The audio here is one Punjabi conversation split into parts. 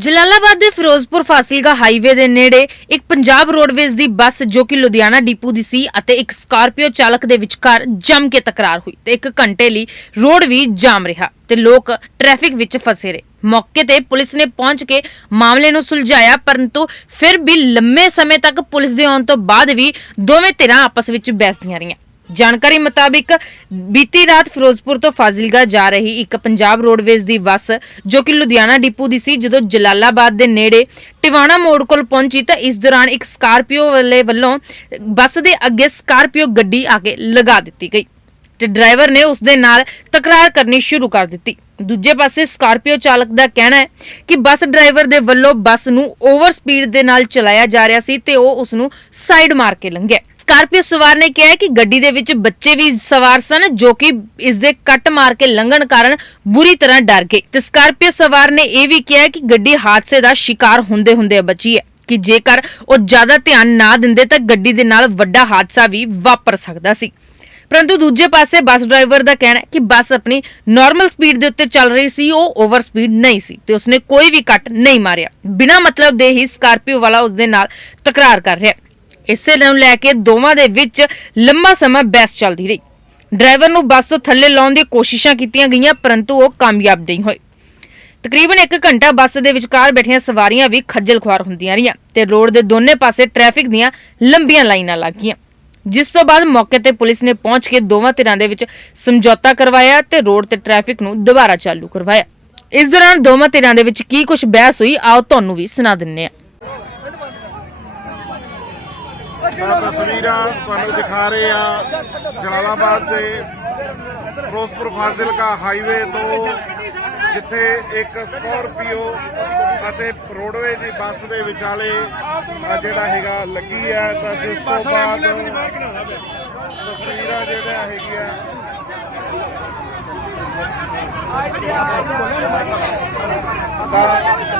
ਜਲਾਲਾਬਾਦ ਦੇ ਫਿਰੋਜ਼ਪੁਰ ਫਾਸਿਲਗਾ ਹਾਈਵੇ ਦੇ ਨੇੜੇ ਇੱਕ ਪੰਜਾਬ ਰੋਡਵੇਜ਼ ਦੀ ਬੱਸ ਜੋ ਕਿ ਲੁਧਿਆਣਾ ਡਿਪੂ ਦੀ ਸੀ ਅਤੇ ਇੱਕ ਸਕਾਰਪੀਓ ਚਾਲਕ ਦੇ ਵਿਚਕਾਰ ਜੰਮ ਕੇ ਤਕਰਾਰ ਹੋਈ ਤੇ ਇੱਕ ਘੰਟੇ ਲਈ ਰੋਡ ਵੀ ਜਾਮ ਰਿਹਾ ਤੇ ਲੋਕ ਟ੍ਰੈਫਿਕ ਵਿੱਚ ਫਸੇ ਰਹੇ। ਮੌਕੇ ਤੇ ਪੁਲਿਸ ਨੇ ਪਹੁੰਚ ਕੇ ਮਾਮਲੇ ਨੂੰ ਸੁਲਝਾਇਆ, ਪਰੰਤੂ ਫਿਰ ਵੀ ਲੰਮੇ ਸਮੇਂ ਤੱਕ ਪੁਲਿਸ ਦੇ ਆਉਣ ਤੋਂ ਬਾਅਦ ਵੀ ਦੋਵੇਂ ਧਿਰਾਂ ਆਪਸ ਵਿੱਚ ਬਹਿਸਦੀਆਂ ਰਹੀਆਂ। ਜਾਣਕਾਰੀ ਮੁਤਾਬਿਕ ਬੀਤੀ ਰਾਤ ਫਿਰੋਜ਼ਪੁਰ ਤੋਂ ਫਾਜ਼ਿਲਗਾ ਜਾ ਰਹੀ ਇੱਕ ਪੰਜਾਬ ਰੋਡਵੇਜ਼ ਦੀ ਬੱਸ, ਜੋ ਕਿ ਲੁਧਿਆਣਾ ਡਿਪੂ ਦੀ ਸੀ, ਜਦੋਂ ਜਲਾਲਾਬਾਦ ਦੇ ਨੇੜੇ ਟਿਵਾਣਾ ਮੋੜ ਕੋਲ ਪਹੁੰਚੀ ਤਾਂ ਇਸ ਦੌਰਾਨ ਇੱਕ ਸਕਾਰਪੀਓ ਵਾਲੇ ਵੱਲੋਂ ਬੱਸ ਦੇ ਅੱਗੇ ਸਕਾਰਪੀਓ ਗੱਡੀ ਆ ਕੇ ਲਗਾ ਦਿੱਤੀ ਗਈ ਤੇ ਡਰਾਈਵਰ ਨੇ ਉਸ ਦੇ ਨਾਲ ਤਕਰਾਰ ਕਰਨੀ ਸ਼ੁਰੂ ਕਰ ਦਿੱਤੀ। ਦੂਜੇ ਪਾਸੇ ਸਕਾਰਪੀਓ ਚਾਲਕ ਦਾ ਕਹਿਣਾ ਹੈ ਕਿ ਬੱਸ ਡਰਾਈਵਰ ਦੇ ਵੱਲੋਂ ਬੱਸ ਨੂੰ ਓਵਰ ਸਪੀਡ ਦੇ ਨਾਲ ਚਲਾਇਆ ਜਾ ਰਿਹਾ ਸੀ ਤੇ ਉਹ ਉਸ ਨੂੰ ਸਾਈਡ ਮਾਰ ਕੇ ਲੰਘਿਆ। ਸਕਾਰਪੀਓ ਸਵਾਰ ਨੇ ਕਿਹਾ ਕਿ ਗੱਡੀ ਦੇ ਵਿੱਚ ਬੱਚੇ ਵੀ ਸਵਾਰ ਸਨ, ਜੋ ਕਿ ਇਸ ਦੇ ਕੱਟ ਮਾਰ ਕੇ ਲੰਘਣ ਕਾਰਨ ਬੁਰੀ ਤਰ੍ਹਾਂ ਡਰ ਗਏ। ਤੇ ਸਕਾਰਪੀਓ ਸਵਾਰ ਨੇ ਇਹ ਵੀ ਕਿਹਾ ਕਿ ਗੱਡੀ ਹਾਦਸੇ ਦਾ ਸ਼ਿਕਾਰ ਹੁੰਦੇ ਹੁੰਦੇ ਬਚੀ ਹੈ ਕਿ ਜੇਕਰ ਉਹ ਜ਼ਿਆਦਾ ਧਿਆਨ ਨਾ ਦਿੰਦੇ ਤਾਂ ਗੱਡੀ ਦੇ ਨਾਲ ਵੱਡਾ ਹਾਦਸਾ ਵੀ ਵਾਪਰ ਸਕਦਾ ਸੀ। ਪਰੰਤੂ ਦੂਜੇ ਪਾਸੇ ਬੱਸ ਡਰਾਈਵਰ ਦਾ ਕਹਿਣਾ ਹੈ ਕਿ ਬੱਸ ਆਪਣੀ ਨਾਰਮਲ ਸਪੀਡ ਦੇ ਉੱਤੇ ਚੱਲ ਰਹੀ ਸੀ, ਉਹ ਓਵਰ ਸਪੀਡ ਨਹੀਂ ਸੀ ਤੇ ਉਸਨੇ ਕੋਈ ਵੀ ਕੱਟ ਨਹੀਂ ਮਾਰਿਆ। ਬਿਨਾਂ ਮਤਲਬ ਦੇ ਹੀ ਸਕਾਰਪੀਓ ਵਾਲਾ ਉਸਦੇ ਨਾਲ ਤਕਰਾਰ ਕਰ ਰਿਹਾ ਇਸੇ ਨੂੰ ਲੈ ਕੇ ਦੋਵਾਂ ਦੇ ਵਿੱਚ ਲੰਮਾ ਸਮਾਂ ਬਹਿਸ ਚੱਲਦੀ ਰਹੀ। ਡਰਾਈਵਰ ਨੂੰ ਬੱਸ ਤੋਂ ਥੱਲੇ ਲਾਉਣ ਦੀ ਕੋਸ਼ਿਸ਼ਾਂ ਕੀਤੀਆਂ ਗਈਆਂ, ਪਰੰਤੂ ਉਹ ਕਾਮਯਾਬ ਨਹੀਂ ਹੋਏ। ਤਕਰੀਬਨ 1 ਘੰਟਾ ਬੱਸ ਦੇ ਵਿਚਕਾਰ ਬੈਠੀਆਂ ਸਵਾਰੀਆਂ ਵੀ ਖੱਜਲ ਖੁਆਰ ਹੁੰਦੀਆਂ ਰਹੀਆਂ ਤੇ ਰੋਡ ਦੇ ਦੋਨੇ ਪਾਸੇ ਟ੍ਰੈਫਿਕ ਦੀਆਂ ਲੰਬੀਆਂ ਲਾਈਨਾਂ ਲੱਗ ਗਈਆਂ। ਜਿਸ ਤੋਂ ਬਾਅਦ ਮੌਕੇ ਤੇ ਪੁਲਿਸ ਨੇ ਪਹੁੰਚ ਕੇ ਦੋਵਾਂ ਧਿਰਾਂ ਦੇ ਵਿੱਚ ਸਮਝੌਤਾ ਕਰਵਾਇਆ ਤੇ ਰੋਡ ਤੇ ਟ੍ਰੈਫਿਕ ਨੂੰ ਦੁਬਾਰਾ ਚਾਲੂ ਕਰਵਾਇਆ। ਇਸ ਦੌਰਾਨ ਦੋਵਾਂ ਧਿਰਾਂ ਦੇ ਵਿੱਚ ਕੀ ਕੁਝ ਬਹਿਸ ਹੋਈ, ਆਓ ਤੁਹਾਨੂੰ ਵੀ ਸੁਣਾ ਦਿੰਨੇ ਆ ਤਸਵੀਰਾਂ ਤੁਹਾਨੂੰ ਦਿਖਾ ਰਹੇ ਆ ਜਲਾਲਾਬਾਦ ਦੇ ਫਿਰੋਜ਼ਪੁਰ ਫਾਜ਼ਿਲਕਾ ਹਾਈਵੇ ਤੋਂ ਜਿੱਥੇ ਇੱਕ ਸਕਾਰਪੀਓ ਅਤੇ ਰੋਡਵੇ ਦੀ ਬੱਸ ਦੇ ਵਿਚਾਲੇ ਜਿਹੜਾ ਹੈਗਾ ਲੱਗੀ ਹੈ। ਤਾਂ ਜਿਸ ਤੋਂ ਬਾਅਦ ਤਸਵੀਰਾਂ ਜਿਹੜਾ ਹੈਗੀਆਂ ਤਾਂ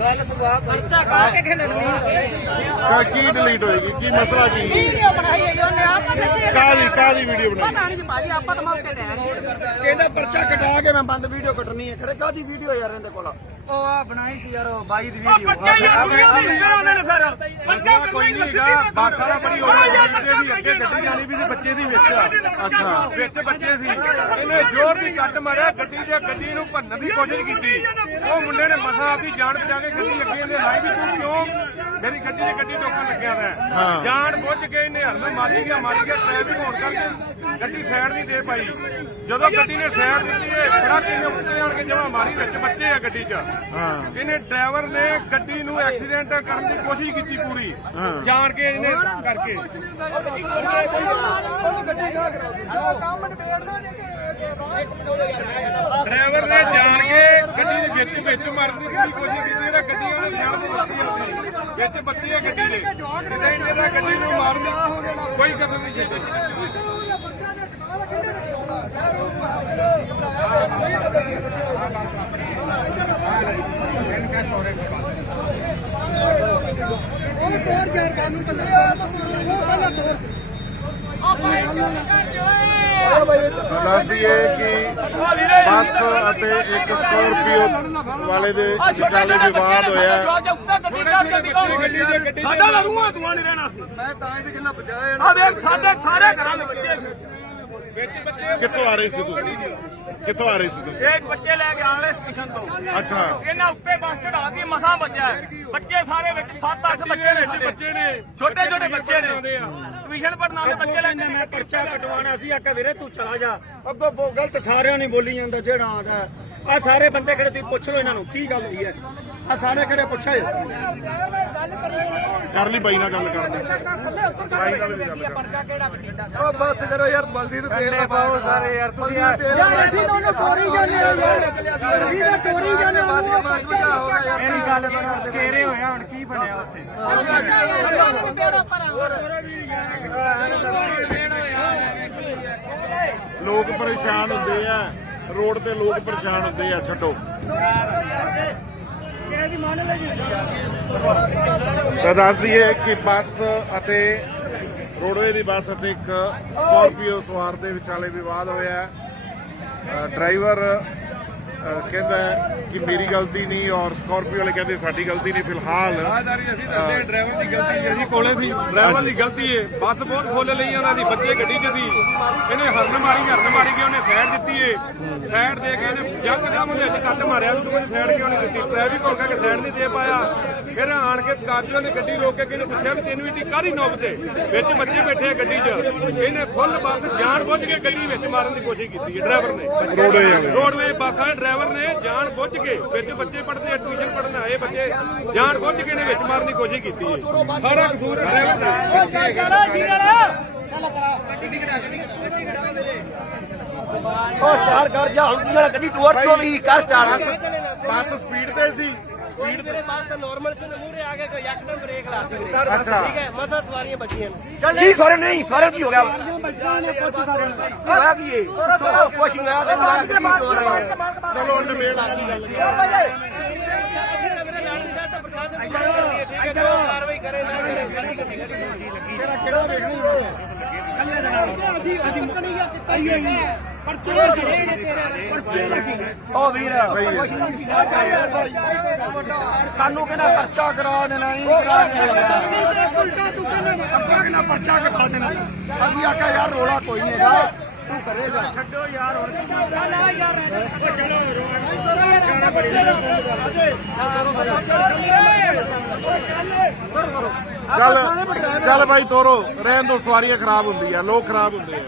ਗੱਲ ਬੱਚਾ ਕਾ ਡਿਲੀਟ ਹੋਏਗੀ? ਕੀ ਮਸਲਾ ਕੀ? ਵੀਡੀਓ ਬਣਾਈ ਹੈ ਉਹਨੇ ਆਪਾਂ ਤੇ ਕਾਦੀ ਕਾਦੀ ਵੀਡੀਓ ਬਣਾਈ? ਪਤਾ ਨਹੀਂ ਭਾਜੀ ਆਪਾਂ ਤਾਂ ਮੌਕੇ ਤੇ ਆਏ ਕਹਿੰਦਾ ਪਰਚਾ ਕਟਾ ਕੇ ਮੈਂ ਬੰਦ ਵੀਡੀਓ ਕੱਟਣੀ ਹੈ। ਖਰੇ ਕਾਦੀ ਵੀਡੀਓ ਯਾਰ ਇਹਦੇ ਕੋਲ? ਉਹ ਆ ਬਣਾਈ ਸੀ ਯਾਰ ਉਹ ਬਾਈ ਦੀ ਵੀਡੀਓ ਬੱਚੇ ਯਾਰ ਕੁੜੀਆਂ ਨੂੰ ਹਿੰਦੇ ਉਹਨਾਂ ਨੇ ਫਿਰ। ਬੱਚਾ ਕੋਈ ਨਹੀਂ ਗਾ ਬਾਤਾਂ ਦਾ ਬੜੀ ਹੋ ਰਹੀ ਹੈ ਦੀ ਅੱਗੇ ਗੱਡੀ ਜਾਣੀ ਵੀ ਸੀ ਬੱਚੇ ਦੀ ਵਿੱਚ ਅੱਛਾ ਵਿੱਚ ਬੱਚੇ ਸੀ। ਇਹਨੇ ਜ਼ੋਰ ਦੀ ਕੱਟ ਮਾਰਿਆ ਗੱਡੀ ਦੇ ਗੱਡੀ ਨੂੰ ਭੰਨਣ ਦੀ ਕੋਸ਼ਿਸ਼ ਕੀਤੀ। ਉਹ ਮੁੰਡੇ ਨੇ ਮਸਾ ਆਪਦੀ ਜਾਨ ਬਚਾ ਕੇ ਗੱਡੀ ਅੱਗੇ ਇਹਦੇ ਲਾਈ ਵੀ ਤੂੰ ਕਿਉਂ? ਮੇਰੀ ਗੱਡੀ ਦੇ ਗੱਡੀ ਟੋਕਣ ਲੱਗਿਆ ਦਾ ਜਾਨ ਬੁੱਝ ਕੇ ਇਹਨੇ ਹਰਮ ਮਾਰੀ ਗਿਆ ਮਾਰੀ ਗਿਆ ਟ੍ਰੈਫਿਕ ਹੋਣ ਕਰਕੇ। ਗੱਡੀ ਸਾਈਡ ਨਹੀਂ ਦੇ ਪਾਈ। ਜਦੋਂ ਗੱਡੀ ਨੇ ਸਾਈਡ ਦਿੱਤੀ ਇਹ ਬੜਾ ਕਿੰਨੇ ਉੱਤੇ ਆਣ ਕੇ ਜਮਾ ਮਾਰੀ ਵਿੱਚ ਬੱਚੇ ਆ ਗੱਡੀ 'ਚ। ਇਹਨੇ ਡਰਾਈਵਰ ਨੇ ਗੱਡੀ ਨੂੰ ਐਕਸੀਡੈਂਟ ਕਰਨ ਦੀ ਕੋਸ਼ਿਸ਼ ਕੀਤੀ ਪੂਰੀ। ਜਾਣ ਕੇ ਇਹਨੇ ਕਰਕੇ। ਡਰਾਈਵਰ ਨੇ ਜਾਣ ਕੇ ਗੱਡੀ ਦੇ ਵਿੱਚ ਵਿੱਚ ਮਾਰਨ ਦੀ ਕੋਸ਼ਿਸ਼ ਕੀਤੀ ਇਹਦਾ ਗੱਡੀ ਉਹਨੇ ਸਿਆਣ ਦੀ ਦੱਸੀ ਆਉਂਦੀ ਵਿੱਚ ਬੱਚੇ ਆ ਗੱਡੀ ਦੇ। ਇਹਨੇ ਗੱਡੀ ਨੂੰ ਮਾਰਨ ਕੋਈ ਕਦਰ ਨਹੀਂ ਕੀਤੀ ਦੱਸ ਦਈਏ ਕਿ ਬੱਸ ਅਤੇ ਇੱਕ ਸਕਾਰਪੀਓ ਵਾਲੇ ਦੇ ਵਿਚਾਲੇ ਵਿਵਾਦ ਹੋਇਆ। ਸਾਡਾ ਲੜੂਆ ਤੂੰ ਨਹੀਂ ਰਹਿਣਾ ਮੈਂ ਤਾਂ ਇਹਦੇ ਕਿੰਨਾ ਬਚਾਇਆ ਆ ਦੇਖ ਸਾਡੇ ਸਾਰੇ ਘਰਾਂ ਦੇ ਬੱਚੇ। ਕਿੱਥੋਂ ਆ ਰਹੇ ਸੀ ਤੁਸੀਂ? ਕਿੱਥੋਂ ਆ ਰਹੇ ਸੀ ਤੁਸੀਂ? ਇਹ ਬੱਚੇ ਲੈ ਕੇ ਆਣ ਵਾਲੇ ਸਟੇਸ਼ਨ ਤੋਂ। ਅੱਛਾ। ਇਹਨਾਂ ਉੱਤੇ ਬੱਸ ਚੜਾਤੀ ਮਸਾਂ ਬੱਚਾ ਬੱਚੇ ਸਾਰੇ ਵਿੱਚ 7-8 ਬੱਚੇ ਨੇ ਬੱਚੇ ਨੇ। ਛੋਟੇ ਛੋਟੇ ਬੱਚੇ ਨੇ। ਟਿਊਸ਼ਨ ਪੜਨ ਵਾਲੇ ਬੱਚੇ ਲੈ ਕੇ ਮੈਂ ਪਰਚਾ ਕਟਵਾਉਣਾ ਸੀ। ਆਖਿਆ ਵੀਰੇ ਤੂੰ ਚਲਾ ਜਾ। ਅੱਗੋਂ ਬੋ- ਗਲਤ ਸਾਰਿਆਂ ਨੇ ਬੋਲੀ ਜਾਂਦਾ ਜਿਹੜਾ ਆਉਂਦਾ। ਆ ਸਾਰੇ ਬੰਦੇ ਖੜੇ ਤੁਸੀਂ ਪੁੱਛ ਲਓ ਇਹਨਾਂ ਨੂੰ ਕੀ ਗੱਲ ਹੋਈ ਹੈ? ਆ ਸਾਰੇ ਖੜੇ ਪੁੱਛੇ ਕਰ ਲਈ ਬਾਈ ਨਾਲ ਗੱਲ ਕਰ ਲਈ। ਬਾਈ ਨਾਲ ਵੀ ਗੱਲ ਕਰ ਉਹ ਬਸ ਕਰੋ ਯਾਰ ਬਲਦੀ ਤੇ ਤੇਲ ਨਾ ਪਾਓ ਸਾਰੇ ਯਾਰ ਤੁਸੀਂ ਯਾਰ ਅਸੀਂ ਤਾਂ ਸੋਰੀ ਆ ਯਾਰ ਅਸੀਂ ਤਾਂ ਤੋਰੀ ਜਾਂਦੇ ਆ ਮੇਰੀ ਗੱਲ ਸੁਣੋ ਸਕੇਰੇ ਹੋਇਆ ਹੁਣ ਕੀ ਬਣਿਆ ਉੱਥੇ? ਲੋਕ ਪਰੇਸ਼ਾਨ ਹੁੰਦੇ ਆ। ਰੋਡ ਤੇ ਲੋਕ ਪਰੇਸ਼ਾਨ ਹੁੰਦੇ ਆ, ਛੱਡੋ। ਤਾਂ ਦੱਸ ਦਈਏ ਕਿ ਬੱਸ ਅਤੇ ਰੋਡਵੇ ਦੀ ਬੱਸ ਅਤੇ ਇੱਕ ਸਕਾਰਪੀਓ ਸਵਾਰ ਦੇ ਵਿਚਾਲੇ ਵਿਵਾਦ ਹੋਇਆ। ਡਰਾਈਵਰ ਕਹਿੰਦਾ ਹੈ ਕਿ ਮੇਰੀ ਗਲਤੀ ਨਹੀਂ ਔਰ ਸਕਾਰਪੀਓ ਵਾਲੇ ਕਹਿੰਦੇ ਸਾਡੀ ਗਲਤੀ ਨਹੀਂ ਫਿਲਹਾਲ ਆਦਾਰੀ ਅਸੀਂ ਦੱਸਦੇ ਡਰਾਈਵਰ ਦੀ ਗਲਤੀ ਨਹੀਂ ਅਸੀਂ ਕੋਲੇ ਸੀ। ਡਰਾਈਵਰ ਦੀ ਗਲਤੀ ਏ ਬੱਸ ਬਹੁਤ ਖੋਲ ਲਈ ਉਹਨਾਂ ਦੀ ਬੱਚੇ ਗੱਡੀ 'ਚ ਸੀ। ਇਹਨੇ ਹਰਨ ਮਾਰੀ ਹਰਨ ਮਾਰੀ ਕੇ ਉਹਨੇ ਸਾਈਡ ਦਿੱਤੀ ਏ। ਸਾਈਡ ਦੇ ਕੇ ਇਹਨੇ ਯਕਦਮ ਉਹਦੇ ਵਿੱਚ ਕੱਟ ਮਾਰਿਆ ਤੂੰ ਮੈਨੂੰ ਸਾਈਡ ਕਿਉਂ ਨਹੀਂ ਦਿੱਤੀ? ਟ੍ਰੈਫਿਕ ਹੋ ਗਿਆ ਕਿ ਸਾਈਡ ਨਹੀਂ ਦੇ ਪਾਇਆ। ਫਿਰ ਆਣ ਕੇ ਸਕਾਰਪੀਓ ਨੇ ਗੱਡੀ ਰੋਕ ਕੇ ਕਿਹਨੇ ਪੁੱਛਿਆ ਵੀ ਤੈਨੂੰ ਇੱਡੀ ਕਾਹਦੀ ਨੋਕ ਤੇ ਵਿੱਚ ਬੱਚੇ ਬੈਠੇ ਆ ਗੱਡੀ 'ਚ। ਇਹਨੇ ਫੁੱਲ ਬੱਸ ਜਾਣ ਬੁੱਝ ਕੇ ਗੱਡੀ ਵਿੱਚ ਮਾਰਨ ਦੀ ਕੋਸ਼ਿਸ਼ ਕੀਤੀ ਹੈ ਡਰਾਈਵਰ ਨੇ। ਰੋਡਵੇ ਰੋਡਵੇ ਬੱਸ ਵਾਲੇ ਡਰਾਈਵਰ ਨੇ ਜਾਣ ਬੁੱਝ ਕੇ ਵਿੱਚ ਬੱਚੇ ਪੜ੍ਹਦੇ ਆ ਟਿਊਸ਼ਨ ਪੜ੍ਹਨ ਆਏ ਬੱਚੇ ਜਾਣ ਬੁੱਝ ਕੇ ਨੇ ਵਿੱਚ ਮਾਰਨ ਦੀ ਕੋਸ਼ਿਸ਼ ਕੀਤੀ ਹੈ। ਸਾਰਾ ਕਸੂਰ ਡਰਾਈਵਰ ਦਾ। ਉਹ ਸਟਾਰਟ ਕਰ ਜਾ ਹੁਣ ਜਿਹੜਾ ਗੱਡੀ ਟੂਅਰ ਤੋਂ ਵੀ ਕਰ ਸਟਾਰਟ ਬੱਸ ਸਪੀਡ ਤੇ ਸੀ। ਸਪੀਡ ਤੇ ਮੇਰੇ ਪਾਸ ਤਾਂ ਨਾਰਮਲ ਸੀ ਨਾ ਮੂਹਰੇ ਆ ਕੇ ਕੋਈ ਇੱਕਦਮ ਬ੍ਰੇਕ ਲਾਤੀ ਅੱਛਾ ਠੀਕ ਹੈ ਮਸਾ ਸਵਾਰੀਆਂ ਬਚੀਆਂ ਕੀ ਫ਼ਰਕ ਨਹੀਂ ਫ਼ਰਕ ਕੀ ਹੋ ਗਿਆ ਹੋਇਆ ਕੀ ਇਹ ਕੁਛ ਨਾ ਸੇ ਮਾਰ ਕੇ ਕੀ ਹੋ ਰਿਹਾ ਹੈ ਚਲੋ ਨਿਬੇੜ ਦੀ ਗੱਲ ਕਾਰਵਾਈ ਕਰੇ ਨਾ ਕਰੇ ਸਾਡੀ ਗੱਡੀ ਤੇਰਾ ਕਿਹੜਾ ਦੇਖਣੀ ਉਹ ਵੀਰ ਸਾਨੂੰ ਕਹਿੰਦਾ ਪਰਚਾ ਕਰਾ ਦੇਣਾ ਹੀ ਕਰਾ ਦੇਣਾ ਉਲਟਾ ਤੂੰ ਕਹਿੰਦਾ ਅੱਗਾ ਕਹਿੰਦਾ ਪਰਚਾ ਕਰਾ ਦੇਣਾ ਅਸੀਂ ਆਖਿਆ ਯਾਰ ਰੋਲਾ ਕੋਈ ਨਹੀਂ ਹੈਗਾ। ਤੂੰ ਕਰੇਗਾ ਛੱਡੋ ਯਾਰ ਹੋਰ ਚੱਲ ਯਾਰ ਚੱਲ ਚੱਲ ਬਾਈ ਤੋਰੋ ਰਹਿਣ ਦੋ ਸਵਾਰੀਆਂ ਖਰਾਬ ਹੁੰਦੀ ਆ ਲੋਕ ਖਰਾਬ ਹੁੰਦੇ ਆ।